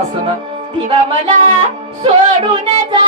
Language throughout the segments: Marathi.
असं ना? दिवा मला सोडून जा.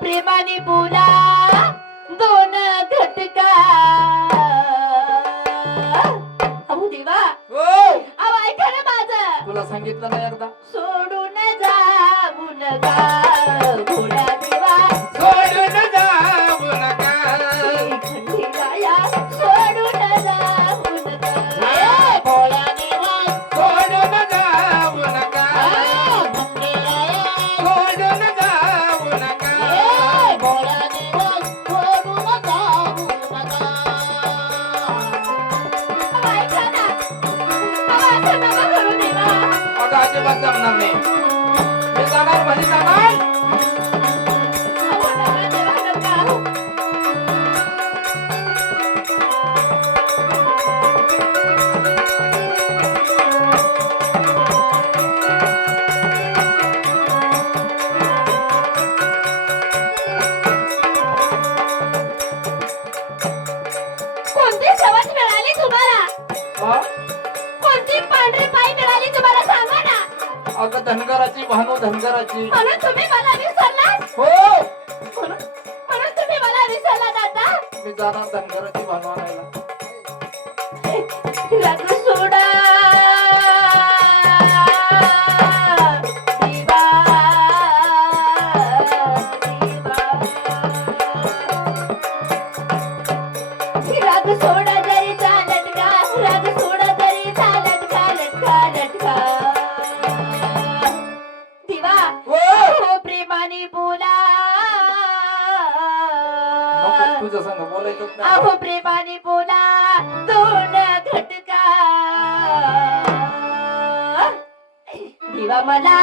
प्रेमाने बोला दोन घटका. देवा ऐका ना माझ. तुला सांगितलं ना एकदा. सोडून जा मुलगा अजिबात जमणार नाही मी जाणार भली जाणार. कोणती सवत मिळाली तुम्हाला? अगं धनगराची भानू धनगराची. म्हणून तुम्ही हो. मी जाणार धनगराची भानू आणायला. तुझं संग बोलायचं प्रेमाने बोला दोन घटका. देवा मला